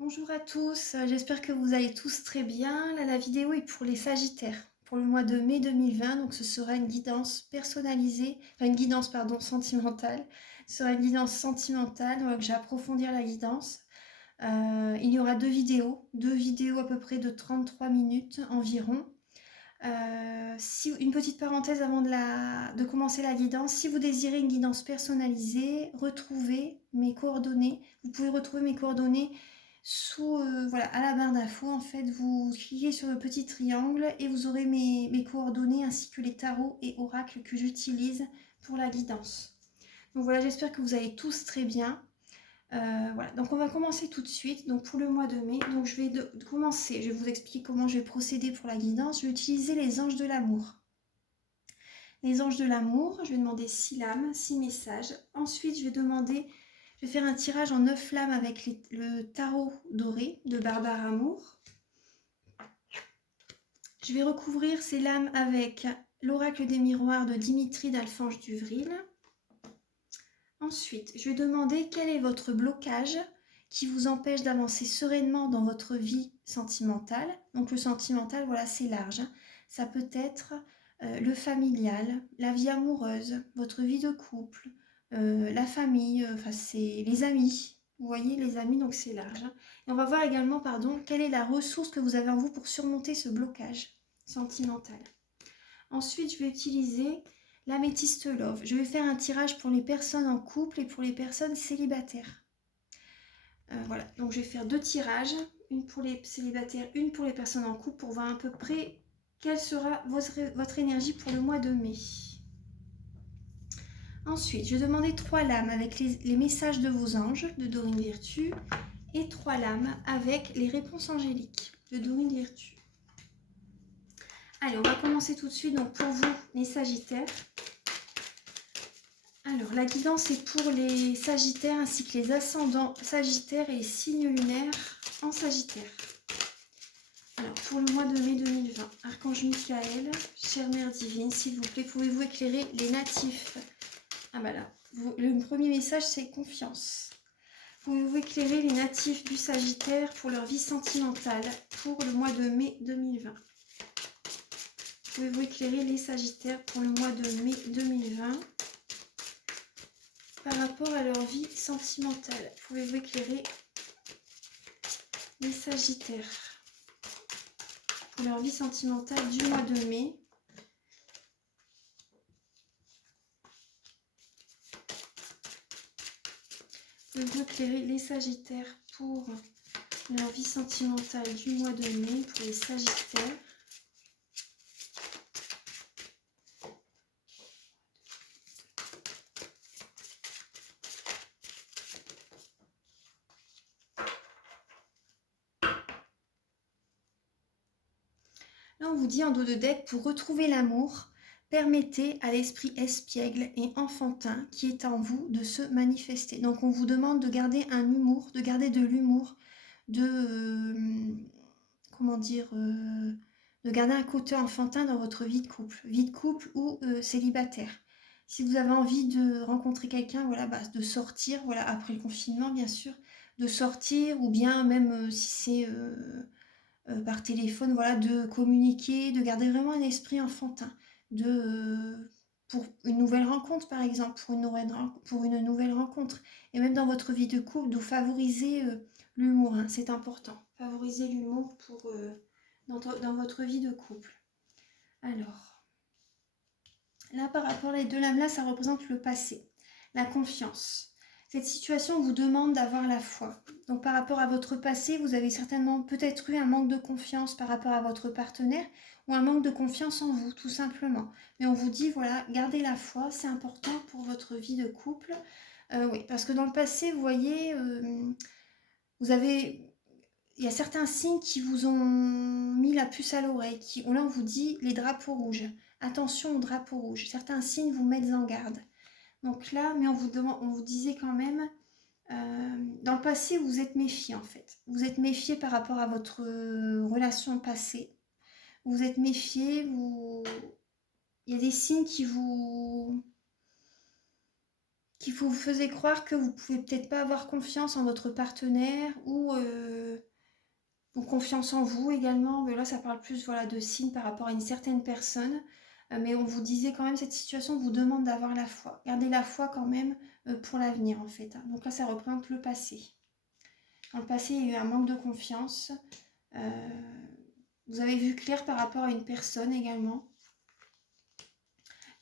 Bonjour à tous, j'espère que vous allez tous très bien. Là, la vidéo est pour les Sagittaires, pour le mois de mai 2020, donc ce sera une guidance personnalisée, enfin une guidance, pardon, sentimentale. Ce sera une guidance sentimentale, donc je vais approfondir la guidance. Il y aura deux vidéos à peu près de 33 minutes environ. Une petite parenthèse avant de commencer la guidance, si vous désirez une guidance personnalisée, retrouvez mes coordonnées. Vous pouvez retrouver mes coordonnées voilà, à la barre d'infos. En fait, vous cliquez sur le petit triangle et vous aurez mes coordonnées ainsi que les tarots et oracles que j'utilise pour la guidance. Donc voilà, j'espère que vous allez tous très bien. Voilà, donc on va commencer tout de suite. Donc pour le mois de mai, donc je vais commencer, je vais vous expliquer comment je vais procéder pour la guidance. Je vais utiliser les anges de l'amour. Les anges de l'amour, je vais demander 6 lames, 6 messages. Ensuite, je vais faire un tirage en 9 lames avec le tarot doré de Barbare Amour. Je vais recouvrir ces lames avec l'oracle des miroirs de Dimitri d'Alphonse Duvril. Ensuite, je vais demander quel est votre blocage qui vous empêche d'avancer sereinement dans votre vie sentimentale. Donc le sentimental, voilà, c'est large. Ça peut être le familial, la vie amoureuse, votre vie de couple, la famille, enfin c'est les amis. Vous voyez, les amis, donc c'est large. Et on va voir également, pardon, quelle est la ressource que vous avez en vous pour surmonter ce blocage sentimental. Ensuite, je vais utiliser l'améthyste love. Je vais faire un tirage pour les personnes en couple et pour les personnes célibataires. Voilà, donc je vais faire 2 tirages, une pour les célibataires, une pour les personnes en couple, pour voir à peu près quelle sera votre énergie pour le mois de mai. Ensuite, je vais demander 3 lames avec les messages de vos anges de Dorine Virtue et 3 lames avec les réponses angéliques de Dorine Virtue. Allez, on va commencer tout de suite. Donc pour vous, les Sagittaires. Alors, la guidance est pour les Sagittaires ainsi que les ascendants Sagittaires et les signes lunaires en Sagittaire. Alors, pour le mois de mai 2020, Archange Michael, chère Mère Divine, s'il vous plaît, pouvez-vous éclairer les natifs? Ah bah là, le premier message, c'est confiance. Pouvez-vous éclairer les natifs du Sagittaire pour leur vie sentimentale pour le mois de mai 2020? Pouvez-vous éclairer les Sagittaires pour le mois de mai 2020 par rapport à leur vie sentimentale? Pouvez-vous éclairer les Sagittaires pour leur vie sentimentale du mois de mai? Pouvez-vous éclairer les Sagittaires pour leur vie sentimentale du mois de mai pour les Sagittaires? Là, on vous dit en dos de deck, pour retrouver l'amour, permettez à l'esprit espiègle et enfantin qui est en vous de se manifester. Donc, on vous demande de garder un humour, de garder de l'humour, comment dire, de garder un côté enfantin dans votre vie de couple ou célibataire. Si vous avez envie de rencontrer quelqu'un, voilà, bah, de sortir, voilà, après le confinement, bien sûr, de sortir, ou bien même si c'est par téléphone, voilà, de communiquer, de garder vraiment un esprit enfantin, pour une nouvelle rencontre par exemple, pour une nouvelle rencontre, et même dans votre vie de couple, de favoriser l'humour, hein, c'est important, favoriser l'humour dans votre vie de couple. Alors, là par rapport à les deux lames là, ça représente le passé, la confiance. Cette situation vous demande d'avoir la foi. Donc par rapport à votre passé, vous avez certainement peut-être eu un manque de confiance par rapport à votre partenaire ou un manque de confiance en vous, tout simplement. Mais on vous dit, voilà, gardez la foi, c'est important pour votre vie de couple. Oui, parce que dans le passé, vous voyez, il y a certains signes qui vous ont mis la puce à l'oreille, là on vous dit les drapeaux rouges. Attention aux drapeaux rouges. Certains signes vous mettent en garde. Donc là, mais on vous disait quand même, dans le passé, vous êtes méfié en fait. Vous êtes méfié par rapport à votre relation passée. Vous êtes méfié, il y a des signes qui vous faisaient croire que vous pouvez peut-être pas avoir confiance en votre partenaire ou confiance en vous également. Mais là, ça parle plus voilà, de signes par rapport à une certaine personne. Mais on vous disait quand même, cette situation vous demande d'avoir la foi. Gardez la foi quand même pour l'avenir en fait. Hein. Donc là, ça représente le passé. Dans le passé, il y a eu un manque de confiance. Vous avez vu clair par rapport à une personne également.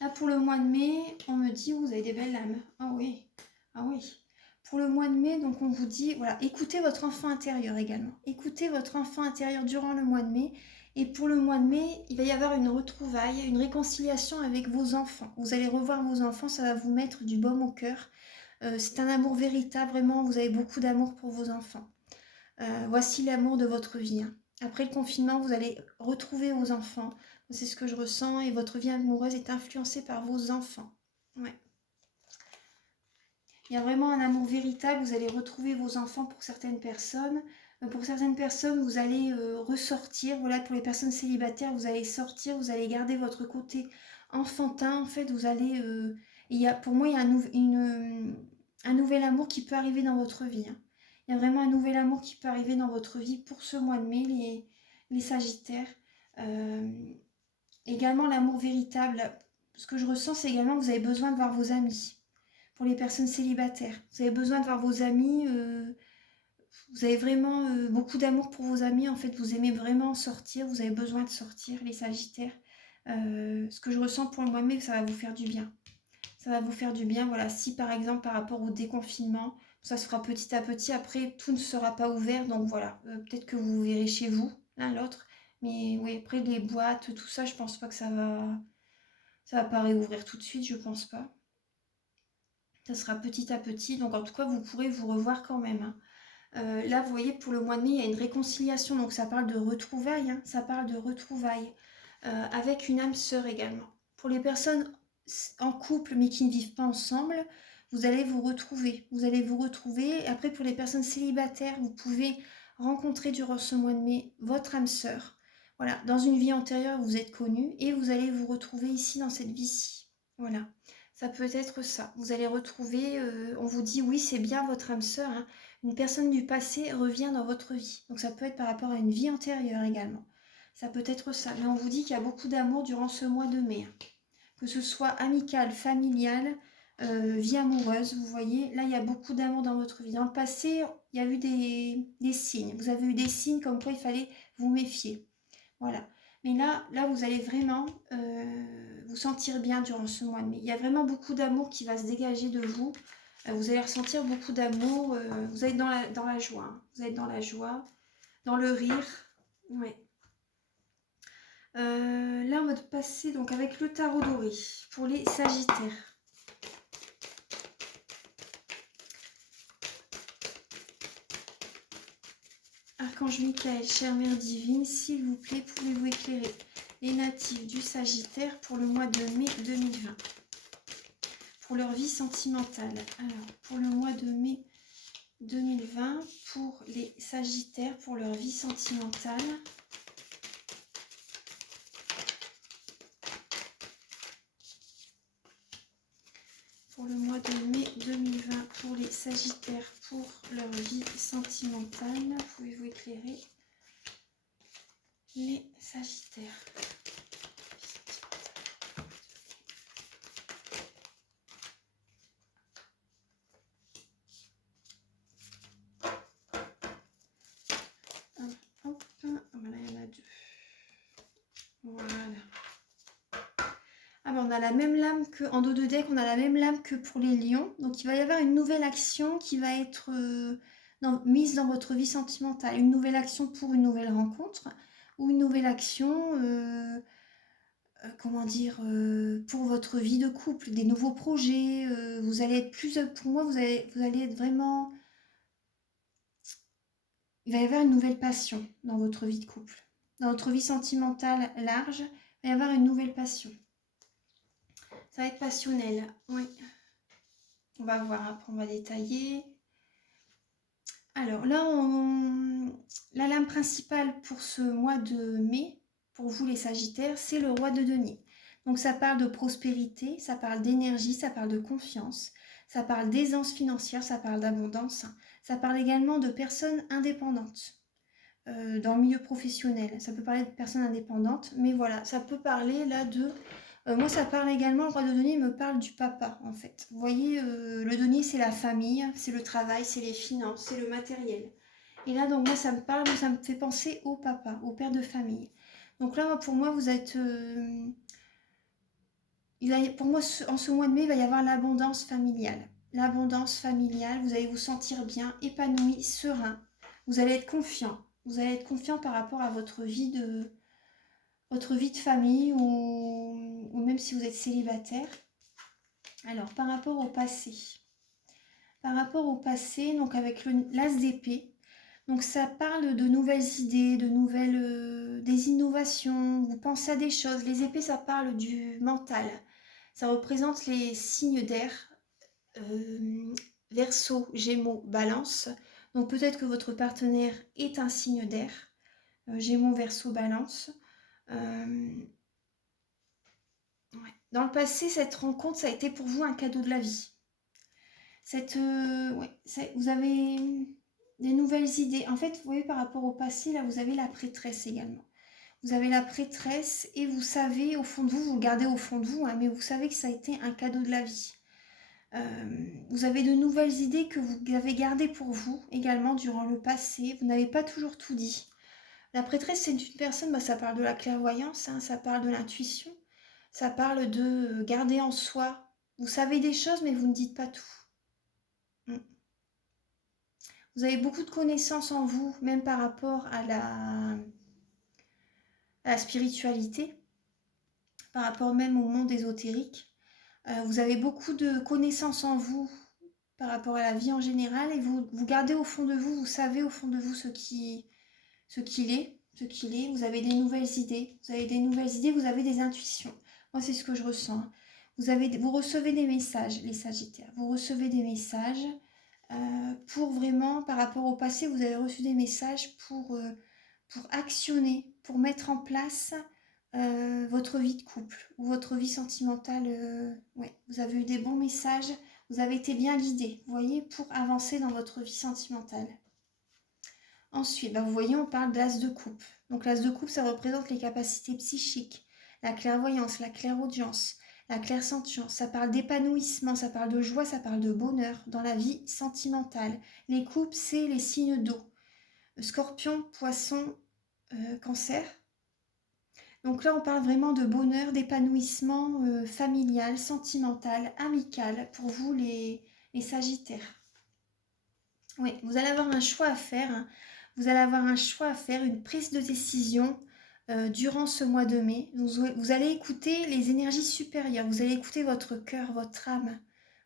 Là, pour le mois de mai, on me dit, vous avez des belles lames. Ah oui, ah oui. Pour le mois de mai, donc on vous dit, voilà, écoutez votre enfant intérieur également. Écoutez votre enfant intérieur durant le mois de mai. Et pour le mois de mai, il va y avoir une retrouvaille, une réconciliation avec vos enfants. Vous allez revoir vos enfants, ça va vous mettre du baume au cœur. C'est un amour véritable, vraiment, vous avez beaucoup d'amour pour vos enfants. Voici l'amour de votre vie. Hein. Après le confinement, vous allez retrouver vos enfants. C'est ce que je ressens et votre vie amoureuse est influencée par vos enfants. Ouais. Il y a vraiment un amour véritable. Vous allez retrouver vos enfants pour certaines personnes. Pour certaines personnes, vous allez ressortir. Voilà, pour les personnes célibataires, vous allez sortir. Vous allez garder votre côté enfantin. En fait, vous allez... pour moi, il y a un nouvel amour qui peut arriver dans votre vie. Hein. Il y a vraiment un nouvel amour qui peut arriver dans votre vie pour ce mois de mai, les Sagittaires. Également l'amour véritable. Ce que je ressens, c'est également que vous avez besoin de voir vos amis. Pour les personnes célibataires, vous avez besoin de voir vos amis. Vous avez vraiment beaucoup d'amour pour vos amis. En fait, vous aimez vraiment sortir. Vous avez besoin de sortir, les Sagittaires. Ce que je ressens pour le mois de mai, ça va vous faire du bien. Ça va vous faire du bien. Voilà, si par exemple, par rapport au déconfinement, ça se fera petit à petit. Après, tout ne sera pas ouvert. Donc voilà, peut-être que vous verrez chez vous, l'un l'autre. Mais oui, après les boîtes, tout ça, je pense pas que ça va pas réouvrir tout de suite, je pense pas. Ça sera petit à petit. Donc en tout cas, vous pourrez vous revoir quand même. Hein. Là, vous voyez, pour le mois de mai, il y a une réconciliation. Donc ça parle de retrouvailles. Hein, ça parle de retrouvailles. Avec une âme sœur également. Pour les personnes en couple mais qui ne vivent pas ensemble, vous allez vous retrouver. Vous allez vous retrouver. Après, pour les personnes célibataires, vous pouvez rencontrer durant ce mois de mai votre âme sœur. Voilà, dans une vie antérieure, vous êtes connus et vous allez vous retrouver ici dans cette vie-ci. Voilà, ça peut être ça. Vous allez retrouver, on vous dit oui, c'est bien votre âme sœur. Hein. Une personne du passé revient dans votre vie. Donc ça peut être par rapport à une vie antérieure également. Ça peut être ça. Mais on vous dit qu'il y a beaucoup d'amour durant ce mois de mai. Hein. Que ce soit amical, familial, vie amoureuse, vous voyez. Là, il y a beaucoup d'amour dans votre vie. Dans le passé, il y a eu des signes. Vous avez eu des signes comme quoi il fallait vous méfier. Voilà. Mais là, vous allez vraiment vous sentir bien durant ce mois de mai. Il y a vraiment beaucoup d'amour qui va se dégager de vous. Vous allez ressentir beaucoup d'amour. Vous allez être dans la joie. Hein. Vous allez être dans la joie, dans le rire. Ouais. Là, on va passer donc avec le tarot doré pour les Sagittaires. Archange Michael, chère Mère Divine, s'il vous plaît, pouvez-vous éclairer les natifs du Sagittaire pour le mois de mai 2020 pour leur vie sentimentale. Alors, pour le mois de mai 2020, pour les Sagittaires, pour leur vie sentimentale. Pour le mois de mai 2020, pour les Sagittaires, pour leur vie sentimentale, pouvez-vous éclairer les Sagittaires? Hop, voilà, il y en a deux. Voilà. Ah ben on a la même lame que, en dos de deck, on a la même lame que pour les lions. Donc il va y avoir une nouvelle action qui va être mise dans votre vie sentimentale. Une nouvelle action pour une nouvelle rencontre ou une nouvelle action, comment dire, pour votre vie de couple, des nouveaux projets. Vous allez être plus, pour moi, vous allez être vraiment... Il va y avoir une nouvelle passion dans votre vie de couple. Dans votre vie sentimentale large, il va y avoir une nouvelle passion. Ça va être passionnel, oui. On va voir, après on va détailler. Alors là, la lame principale pour ce mois de mai, pour vous les Sagittaires, c'est le roi de denier. Donc ça parle de prospérité, ça parle d'énergie, ça parle de confiance, ça parle d'aisance financière, ça parle d'abondance, ça parle également de personnes indépendantes. dans le milieu professionnel. Ça peut parler de personnes indépendantes, mais voilà, ça peut parler là de... moi, ça parle également, le roi de denier me parle du papa, en fait. Vous voyez, le denier, c'est la famille, c'est le travail, c'est les finances, c'est le matériel. Et là, donc, moi, ça me parle, ça me fait penser au papa, au père de famille. Donc là, pour moi, vous êtes... pour moi, en ce mois de mai, il va y avoir l'abondance familiale. L'abondance familiale, vous allez vous sentir bien, épanoui, serein. Vous allez être confiant. Vous allez être confiant par rapport à votre vie de famille ou même si vous êtes célibataire. Alors, par rapport au passé. Par rapport au passé, donc avec l'as d'épée, donc ça parle de nouvelles idées, de nouvelles, des innovations, vous pensez à des choses. Les épées, ça parle du mental. Ça représente les signes d'air, Verseau, Gémeaux, Balance. Donc peut-être que votre partenaire est un signe d'air, Gémeaux, Verseau, Balance. Ouais. Dans le passé, cette rencontre, ça a été pour vous un cadeau de la vie. Vous avez des nouvelles idées. En fait, vous voyez, par rapport au passé, là, vous avez la prêtresse également. Vous avez la prêtresse et vous savez, au fond de vous, vous le gardez au fond de vous, hein, mais vous savez que ça a été un cadeau de la vie. Vous avez de nouvelles idées que vous avez gardées pour vous également durant le passé. Vous n'avez pas toujours tout dit. La prêtresse, c'est une personne, ça parle de la clairvoyance, hein, ça parle de l'intuition, ça parle de garder en soi. Vous savez des choses, mais vous ne dites pas tout. Vous avez beaucoup de connaissances en vous, même par rapport à la spiritualité, par rapport même au monde ésotérique. Vous avez beaucoup de connaissances en vous par rapport à la vie en général et vous gardez au fond de vous, vous savez au fond de vous ce qu'il est. Vous avez des nouvelles idées, vous avez des intuitions. Moi, c'est ce que je ressens. Vous recevez des messages, les Sagittaires. Vous recevez des messages pour vraiment, par rapport au passé, vous avez reçu des messages pour actionner, pour mettre en place votre vie de couple ou votre vie sentimentale. Ouais, vous avez eu des bons messages, vous avez été bien guidé, vous voyez, pour avancer dans votre vie sentimentale. Ensuite, vous voyez, on parle d'as de coupe. Donc l'as de coupe, ça représente les capacités psychiques, la clairvoyance, la clairaudience, la clairsentience. Ça parle d'épanouissement, ça parle de joie, ça parle de bonheur dans la vie sentimentale. Les coupes, c'est les signes d'eau. Scorpion, poisson, cancer. Donc là, on parle vraiment de bonheur, d'épanouissement familial, sentimental, amical pour vous les Sagittaires. Oui, vous allez avoir un choix à faire. Hein. Vous allez avoir un choix à faire, une prise de décision durant ce mois de mai. Vous allez écouter les énergies supérieures. Vous allez écouter votre cœur, votre âme.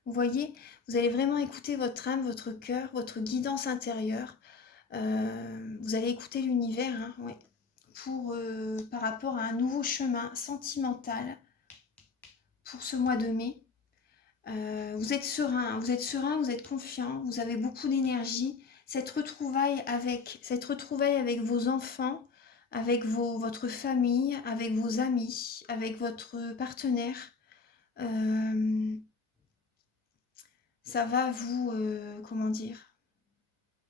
Vous voyez, vous allez vraiment écouter votre âme, votre cœur, votre guidance intérieure. Vous allez écouter l'univers, hein, ouais, par rapport à un nouveau chemin sentimental pour ce mois de mai. Vous êtes serein, vous êtes confiant, vous avez beaucoup d'énergie. Cette retrouvaille avec vos enfants, avec votre famille, avec vos amis, avec votre partenaire, ça va vous, comment dire,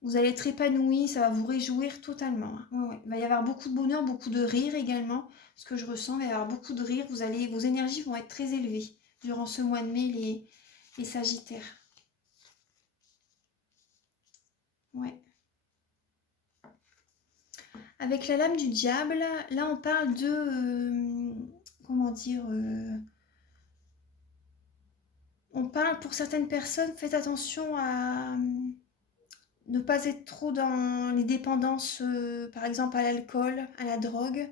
vous allez être épanoui, ça va vous réjouir totalement. Ouais. Il va y avoir beaucoup de bonheur, beaucoup de rire également. Ce que je ressens, il va y avoir beaucoup de rire. Vos énergies vont être très élevées durant ce mois de mai, les Sagittaires. Ouais. Avec la lame du diable, là on parle de... comment dire on parle pour certaines personnes, faites attention à ne pas être trop dans les dépendances, par exemple à l'alcool, à la drogue.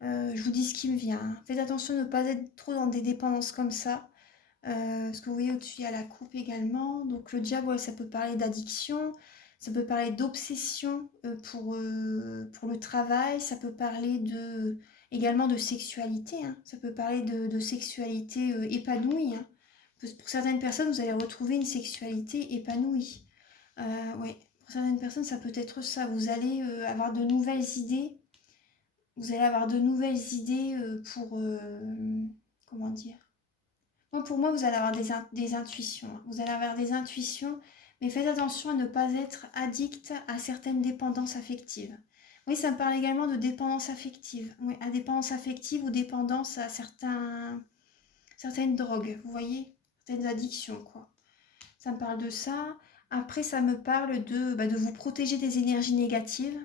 Je vous dis ce qui me vient. Hein. Faites attention de ne pas être trop dans des dépendances comme ça. Parce que vous voyez au-dessus, il y a la coupe également. Donc le diable, ouais, ça peut parler d'addiction, ça peut parler d'obsession pour le travail, ça peut parler également de sexualité. Hein. Ça peut parler de sexualité épanouie. Hein. Pour certaines personnes, vous allez retrouver une sexualité épanouie. Ouais. Pour certaines personnes, ça peut être ça. Vous allez avoir de nouvelles idées. Vous allez avoir de nouvelles idées pour... comment dire, pour moi, vous allez avoir des intuitions. Hein. Vous allez avoir des intuitions, mais faites attention à ne pas être addict à certaines dépendances affectives. Oui, ça me parle également de dépendance affective. Oui, à dépendance affective ou dépendance à certaines drogues, vous voyez? Certaines addictions, quoi. Ça me parle de ça. Après, ça me parle de vous protéger des énergies négatives.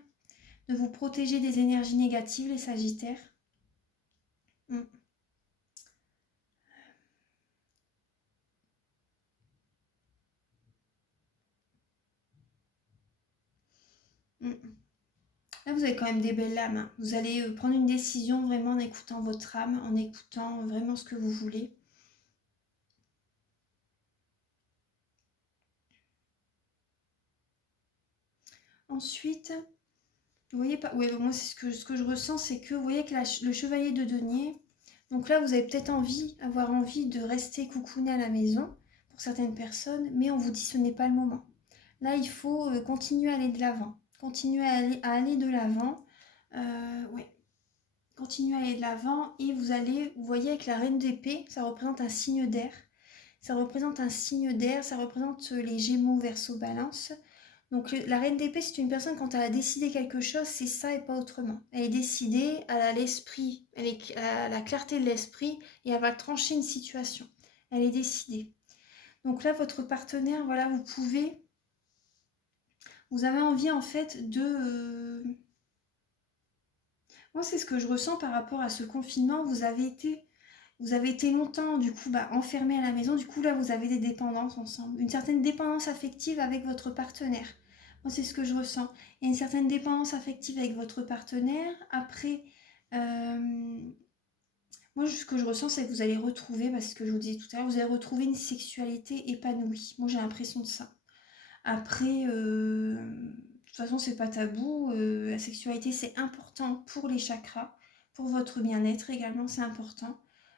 De vous protéger des énergies négatives, les Sagittaires. Mm, mm. Là, vous avez quand même des belles lames, hein. Vous allez prendre une décision vraiment en écoutant votre âme, en écoutant vraiment ce que vous voulez. Ensuite, vous voyez pas. Oui, moi, c'est ce que je ressens, c'est que vous voyez que le chevalier de denier. Donc là, vous avez peut-être avoir envie de rester coucouné à la maison pour certaines personnes, mais on vous dit que ce n'est pas le moment. Là, il faut continuer à aller de l'avant. Continuer à aller de l'avant. Ouais. Continuez à aller de l'avant et vous voyez avec la reine d'épée, ça représente un signe d'air. Ça représente un signe d'air, ça représente les Gémeaux, Verseau, Balance. Donc la reine d'épée, c'est une personne, quand elle a décidé quelque chose, c'est ça et pas autrement. Elle est décidée, elle a l'esprit, elle a la clarté de l'esprit et elle va trancher une situation. Elle est décidée. Donc là, votre partenaire, voilà, vous avez envie en fait moi, c'est ce que je ressens par rapport à ce confinement. Vous avez été longtemps, du coup, enfermés à la maison. Du coup, là, vous avez des dépendances ensemble. Une certaine dépendance affective avec votre partenaire. Moi, c'est ce que je ressens. Il y a une certaine dépendance affective avec votre partenaire. Après, moi, ce que je ressens, c'est que vous allez retrouver, ce que je vous disais tout à l'heure, vous allez retrouver une sexualité épanouie. Moi, j'ai l'impression de ça. Après, de toute façon, c'est pas tabou. La sexualité, c'est important pour les chakras, pour votre bien-être également, c'est important,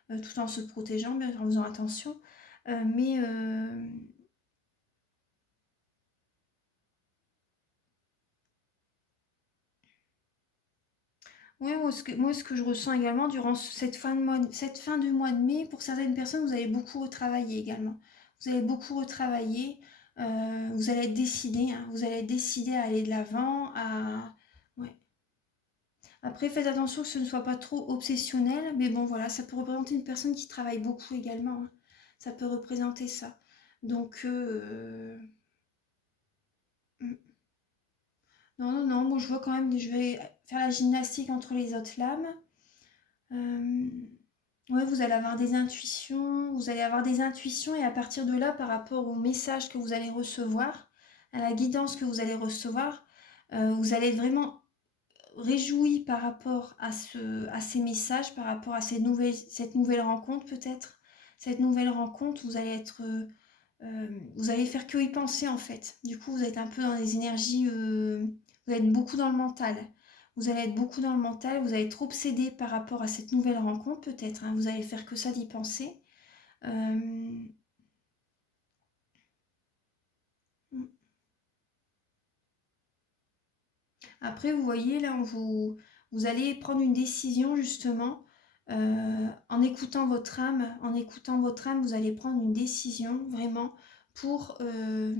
tout en se protégeant, bien en faisant attention. Mais ouais, moi, ce que je ressens également durant cette fin du mois de mai, pour certaines personnes, vous allez beaucoup retravailler également. Vous allez beaucoup retravailler. Vous allez être décidé, hein, vous allez être décidé à aller de l'avant, ouais. Après, faites attention que ce ne soit pas trop obsessionnel, mais bon, voilà, ça peut représenter une personne qui travaille beaucoup également, hein. Ça peut représenter ça. Donc, mm. Non, non, non, moi je vois quand même, je vais faire la gymnastique entre les autres lames. Euh, ouais, vous allez avoir des intuitions et à partir de là, par rapport au message que vous allez recevoir, à la guidance que vous allez recevoir, vous allez être vraiment réjoui par rapport à ces messages, par rapport à cette nouvelle rencontre peut-être. Cette nouvelle rencontre, vous allez faire que y penser en fait. Du coup, vous êtes un peu dans les énergies, vous êtes beaucoup dans le mental. Vous allez être beaucoup dans le mental, vous allez être obsédé par rapport à cette nouvelle rencontre peut-être, hein. Vous allez faire que ça d'y penser. Euh, Après, vous voyez, là, vous allez prendre une décision justement en écoutant votre âme. En écoutant votre âme, vous allez prendre une décision vraiment pour, euh,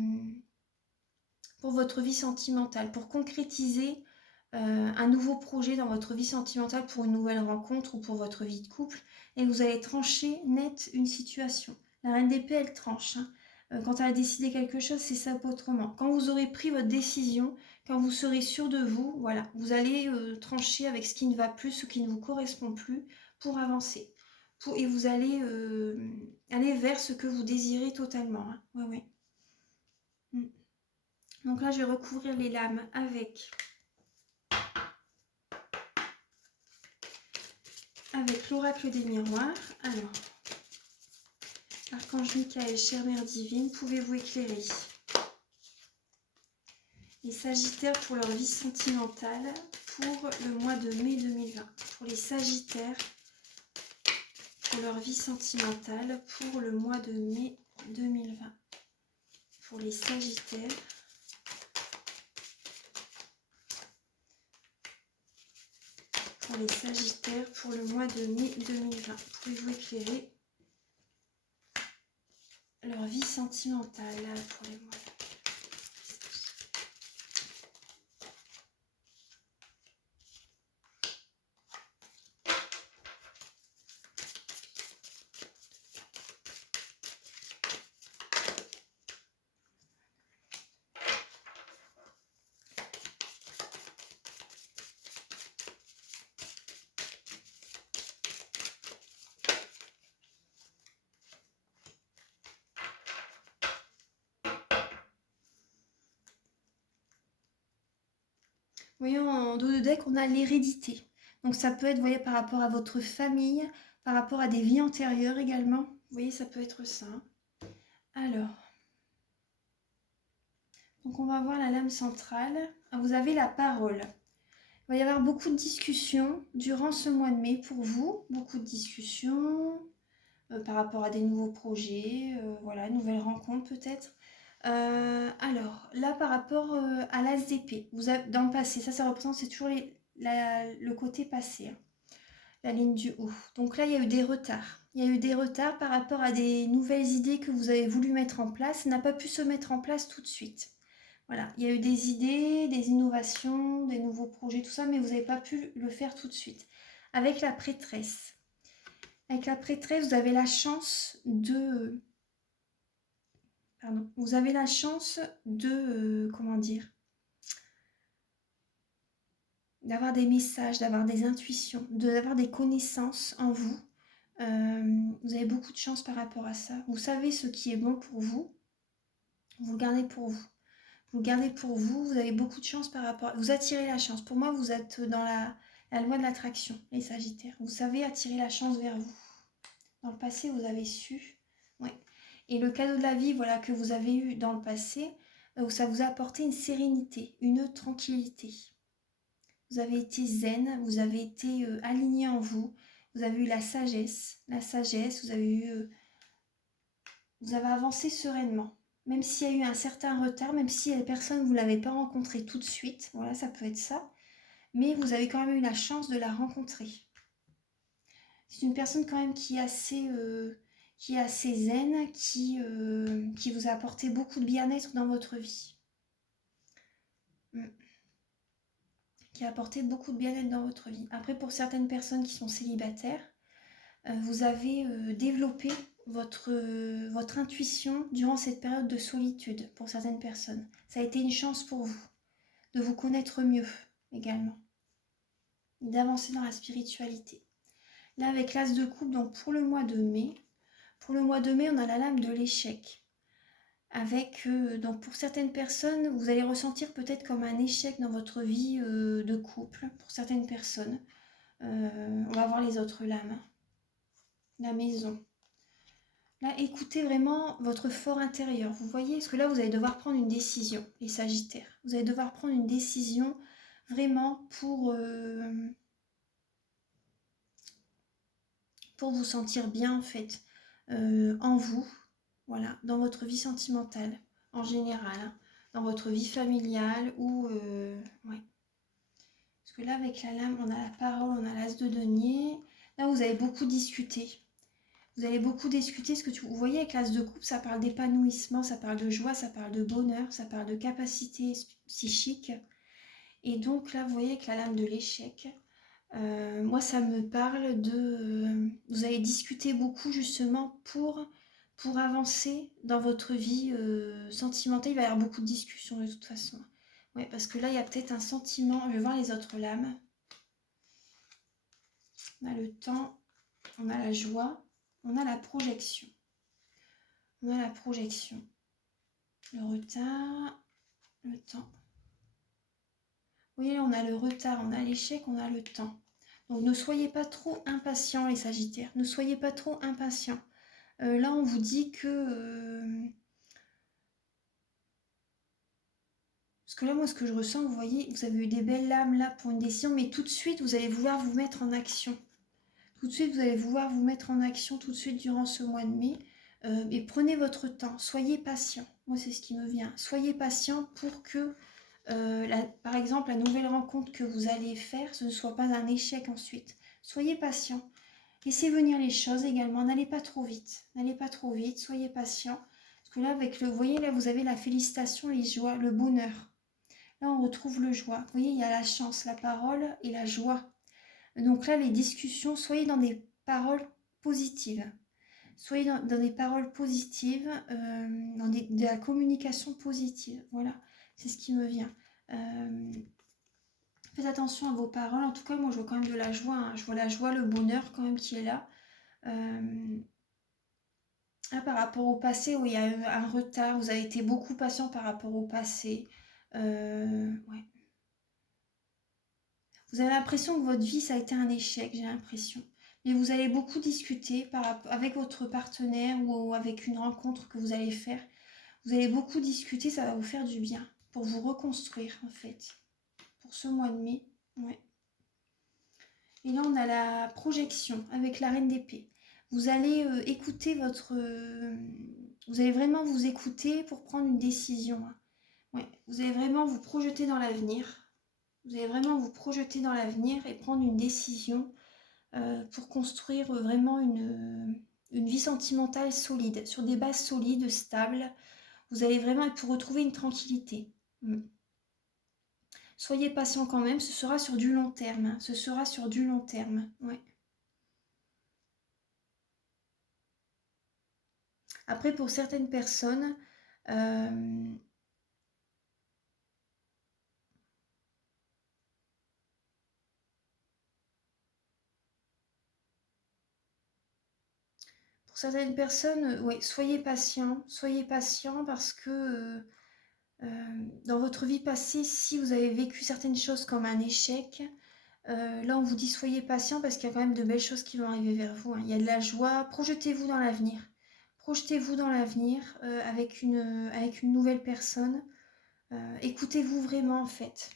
pour votre vie sentimentale, pour concrétiser un nouveau projet dans votre vie sentimentale pour une nouvelle rencontre ou pour votre vie de couple. Et vous allez trancher net une situation. La reine d'épée, elle tranche, hein. Quand elle a décidé quelque chose, c'est ça pas autrement. Quand vous aurez pris votre décision, quand vous serez sûr de vous, voilà, vous allez trancher avec ce qui ne va plus, ce qui ne vous correspond plus pour avancer. Et vous allez aller vers ce que vous désirez totalement, hein. Ouais, ouais. Mm. Donc là, je vais recouvrir les lames avec l'oracle des miroirs. Alors, Archange Michael, chère Mère Divine, pouvez-vous éclairer les Sagittaires pour leur vie sentimentale pour le mois de mai 2020? Pour les Sagittaires, pour leur vie sentimentale pour le mois de mai 2020. Pour les Sagittaires, pour le mois de mai 2020. Pouvez-vous éclairer leur vie sentimentale pour les mois? voyez, en dos de deck, on a l'hérédité. Donc ça peut être, vous voyez, par rapport à votre famille, par rapport à des vies antérieures également. Vous voyez, ça peut être ça. Alors, donc on va voir la lame centrale. Vous avez la parole. Il va y avoir beaucoup de discussions durant ce mois de mai pour vous. Beaucoup de discussions par rapport à des nouveaux projets, voilà, nouvelles rencontres peut-être. Alors, là, par rapport à l'as d'épée, dans le passé, ça représente, c'est toujours le côté passé, hein, la ligne du haut. Donc là, il y a eu des retards. Il y a eu des retards par rapport à des nouvelles idées que vous avez voulu mettre en place. Ça n'a pas pu se mettre en place tout de suite. Voilà, il y a eu des idées, des innovations, des nouveaux projets, tout ça, mais vous n'avez pas pu le faire tout de suite. Avec la prêtresse, vous avez la chance de... Pardon, vous avez la chance de... comment dire, d'avoir des messages, d'avoir des intuitions, d'avoir des connaissances en vous. Vous avez beaucoup de chance par rapport à ça. Vous savez ce qui est bon pour vous. Vous le gardez pour vous. Vous le gardez pour vous. Vous avez beaucoup de chance par rapport à... Vous attirez la chance. Pour moi, vous êtes dans la loi de l'attraction, les Sagittaires. Vous savez attirer la chance vers vous. Dans le passé, vous avez su. Ouais. Et le cadeau de la vie, voilà, que vous avez eu dans le passé, ça vous a apporté une sérénité, une tranquillité. Vous avez été zen, vous avez été aligné en vous, vous avez eu la sagesse, vous avez eu, vous avez avancé sereinement. Même s'il y a eu un certain retard, même si les personnes, vous ne l'avez pas rencontrée tout de suite, voilà, ça peut être ça, mais vous avez quand même eu la chance de la rencontrer. C'est une personne quand même qui est assez zen, qui vous a apporté beaucoup de bien-être dans votre vie. Qui a apporté beaucoup de bien-être dans votre vie. Après, pour certaines personnes qui sont célibataires, vous avez développé votre intuition durant cette période de solitude pour certaines personnes. Ça a été une chance pour vous de vous connaître mieux également, d'avancer dans la spiritualité. Là, avec l'as de coupe, donc pour le mois de mai, on a la lame de l'échec. Avec, donc pour certaines personnes, vous allez ressentir peut-être comme un échec dans votre vie de couple, pour certaines personnes. On va voir les autres lames. La maison. Là, écoutez vraiment votre fort intérieur. Vous voyez, parce que là, vous allez devoir prendre une décision, les Sagittaires. Vous allez devoir prendre une décision vraiment pour vous sentir bien, en fait, en vous, voilà, dans votre vie sentimentale, en général, hein, dans votre vie familiale ou... ouais. Parce que là, avec la lame, on a la parole, on a l'as de denier. Là, vous avez beaucoup discuté. Vous allez beaucoup discuter ce que vous voyez avec l'as de coupe, ça parle d'épanouissement, ça parle de joie, ça parle de bonheur, ça parle de capacité psychique. Et donc là, vous voyez avec la lame de l'échec, moi ça me parle de... vous allez discuter beaucoup justement pour avancer dans votre vie sentimentale. Il va y avoir beaucoup de discussions de toute façon. Ouais, parce que là, il y a peut-être un sentiment. Je vais voir les autres lames. On a le temps, on a la joie. On a la projection. On a la projection. Le retard, le temps. Vous voyez, là, on a le retard, on a l'échec, on a le temps. Donc, ne soyez pas trop impatients, les Sagittaires. Ne soyez pas trop impatients. Là, on vous dit que... parce que là, moi, ce que je ressens, vous voyez, vous avez eu des belles lames là pour une décision, mais tout de suite, vous allez vouloir vous mettre en action. Tout de suite, vous allez vouloir vous mettre en action tout de suite durant ce mois de mai. Et prenez votre temps, soyez patient. Moi, c'est ce qui me vient. Soyez patient pour que, par exemple, la nouvelle rencontre que vous allez faire, ce ne soit pas un échec ensuite. Soyez patient. Laissez venir les choses également. N'allez pas trop vite. N'allez pas trop vite. Soyez patient. Parce que là, avec vous voyez, là, vous avez la félicitation, les joies, le bonheur. Là, on retrouve le joie. Vous voyez, il y a la chance, la parole et la joie. Donc là, les discussions, soyez dans des paroles positives. Soyez dans des paroles positives, de la communication positive. Voilà, c'est ce qui me vient. Faites attention à vos paroles. En tout cas, moi, je vois quand même de la joie. Hein. Je vois la joie, le bonheur quand même qui est là. Par rapport au passé, où il y a eu un retard, vous avez été beaucoup patient par rapport au passé. Ouais. Vous avez l'impression que votre vie, ça a été un échec, j'ai l'impression. Mais vous allez beaucoup discuter avec votre partenaire ou avec une rencontre que vous allez faire. Vous allez beaucoup discuter, ça va vous faire du bien pour vous reconstruire, en fait. Pour ce mois de mai, ouais. Et là, on a la projection avec la reine d'épée. Vous allez écouter vous allez vraiment vous écouter pour prendre une décision. Hein. Ouais. Vous allez vraiment vous projeter dans l'avenir. Vous allez vraiment vous projeter dans l'avenir et prendre une décision pour construire vraiment une vie sentimentale solide, sur des bases solides, stables. Vous allez vraiment pour retrouver une tranquillité. Soyez patient quand même, ce sera sur du long terme. Hein. Ce sera sur du long terme, ouais. Après, pour certaines personnes, ouais, soyez patient parce que dans votre vie passée, si vous avez vécu certaines choses comme un échec, là on vous dit soyez patient parce qu'il y a quand même de belles choses qui vont arriver vers vous. Hein. Il y a de la joie, projetez-vous dans l'avenir. Projetez-vous dans l'avenir avec une nouvelle personne. Écoutez-vous vraiment en fait.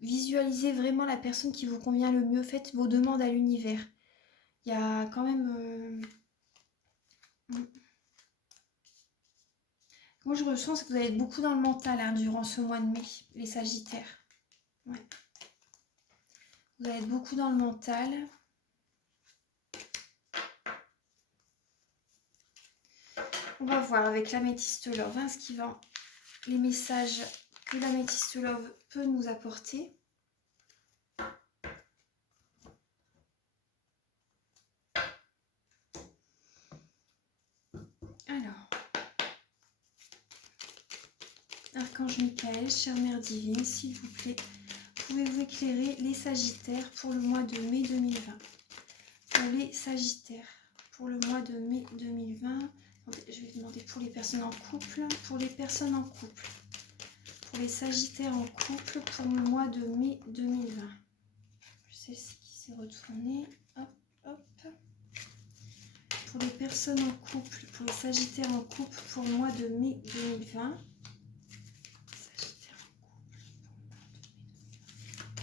Visualisez vraiment la personne qui vous convient le mieux. Faites vos demandes à l'univers. Il y a quand même... Moi, je ressens que vous allez être beaucoup dans le mental hein, durant ce mois de mai, les Sagittaires. Ouais. Vous allez être beaucoup dans le mental. On va voir avec l'améthyste love, hein, les messages que l'améthyste love peut nous apporter. Alors, Archange Michael, chère Mère Divine, s'il vous plaît, pouvez-vous éclairer les Sagittaires pour le mois de mai 2020 ? Pour les Sagittaires, pour le mois de mai 2020, attendez, je vais demander pour les personnes en couple, pour les personnes en couple, pour les Sagittaires en couple, pour le mois de mai 2020. Celle-ci qui s'est retournée, hop, hop. Pour les personnes en couple, pour les Sagittaires en couple, pour le mois de mai 2020.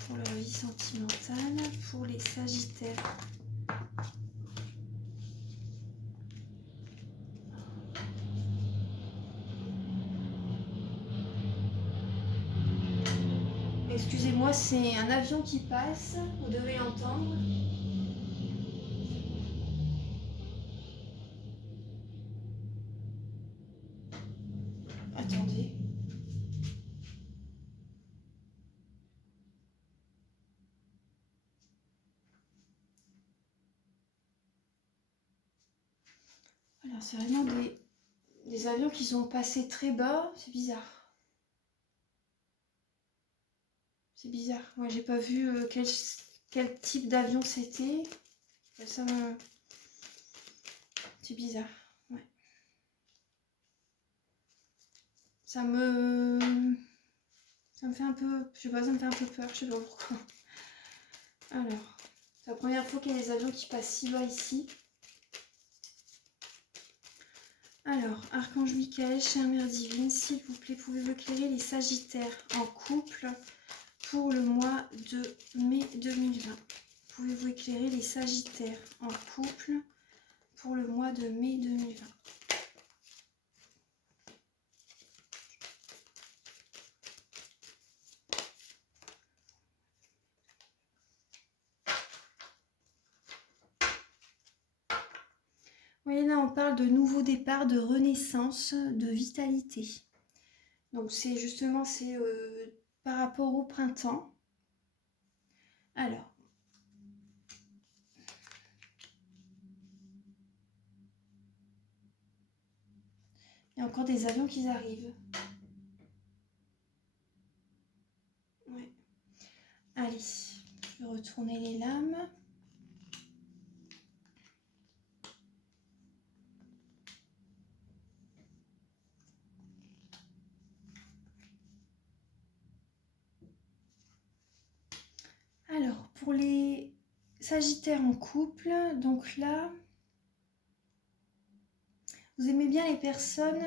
Pour leur vie sentimentale, pour les Sagittaires. Excusez-moi, c'est un avion qui passe, vous devez l'entendre. Attendez. Alors c'est vraiment des avions qui sont passés très bas, c'est bizarre. C'est bizarre. Moi j'ai pas vu quel type d'avion c'était. Ça me... C'est bizarre. Ouais. Ça me fait un peu... Je sais pas, ça me fait un peu peur, je sais pas pourquoi. Alors, c'est la première fois qu'il y a des avions qui passent si bas ici. Alors, Archange Michael, chère Mère Divine, s'il vous plaît, pouvez-vous éclairer les Sagittaires en couple pour le mois de mai 2020 ? Pouvez-vous éclairer les Sagittaires en couple pour le mois de mai 2020 ? Vous voyez, là, on parle de nouveau départ, de renaissance, de vitalité. Donc, c'est justement, par rapport au printemps. Alors, il y a encore des avions qui arrivent. Ouais. Allez, je vais retourner les lames. Alors, pour les Sagittaires en couple, donc là, vous aimez bien les personnes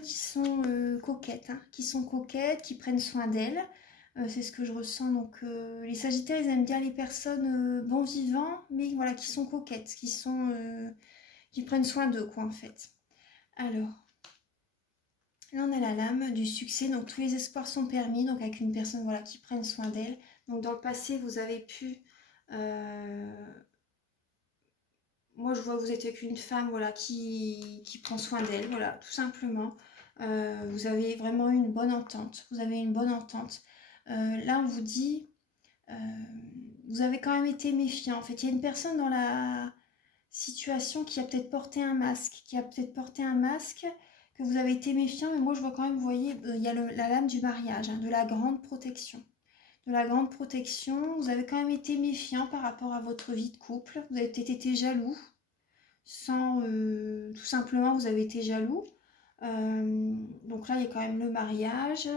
qui sont coquettes, hein, qui prennent soin d'elles. C'est ce que je ressens. Donc les Sagittaires, ils aiment bien les personnes bons vivants, mais voilà, qui sont coquettes, qui prennent soin d'eux, quoi, en fait. Alors, là, on a la lame du succès. Donc tous les espoirs sont permis. Donc avec une personne, voilà, qui prenne soin d'elle. Donc dans le passé, vous avez pu... moi, je vois que vous êtes avec une femme, voilà, qui prend soin d'elle, voilà, tout simplement. Vous avez vraiment eu une bonne entente. Vous avez une bonne entente. Là, on vous dit, euh, vous avez quand même été méfiant. En fait, il y a une personne dans la situation qui a peut-être porté un masque, que vous avez été méfiant, mais moi, je vois quand même, vous voyez, il y a la lame du mariage, hein, de la grande protection. De la grande protection, vous avez quand même été méfiant par rapport à votre vie de couple. Vous avez peut-être été jaloux tout simplement vous avez été jaloux. Donc là il y a quand même le mariage,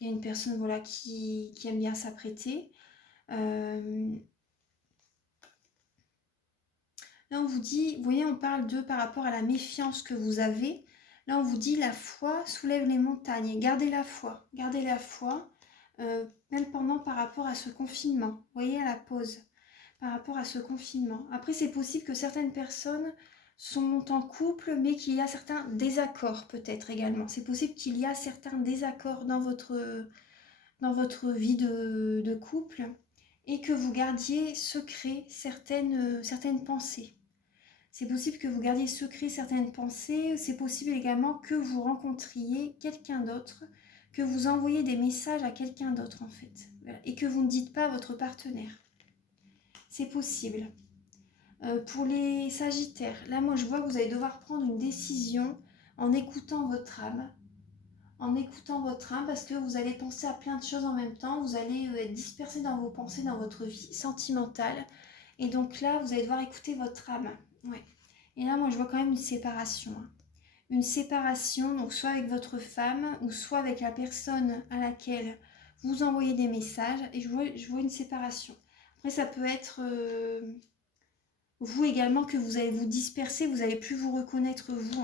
il y a une personne voilà, qui aime bien s'apprêter. Là on vous dit, vous voyez on parle de par rapport à la méfiance que vous avez, là on vous dit la foi soulève les montagnes, gardez la foi, même pendant par rapport à ce confinement, vous voyez à la pause. Par rapport à ce confinement. Après, c'est possible que certaines personnes sont en couple, mais qu'il y a certains désaccords peut-être également. C'est possible qu'il y a certains désaccords dans votre vie de couple et que vous gardiez secret certaines pensées. C'est possible que vous gardiez secret certaines pensées. C'est possible également que vous rencontriez quelqu'un d'autre, que vous envoyez des messages à quelqu'un d'autre en fait. Voilà. Et que vous ne dites pas à votre partenaire. C'est possible. Pour les Sagittaires, là moi je vois que vous allez devoir prendre une décision en écoutant votre âme. Parce que vous allez penser à plein de choses en même temps. Vous allez être dispersé dans vos pensées, dans votre vie sentimentale. Et donc là, vous allez devoir écouter votre âme. Ouais. Et là, moi je vois quand même une séparation. Hein. Une séparation, donc soit avec votre femme ou soit avec la personne à laquelle vous envoyez des messages. Et je vois une séparation. Après, ça peut être... vous également que vous allez vous disperser, vous n'allez plus vous reconnaître vous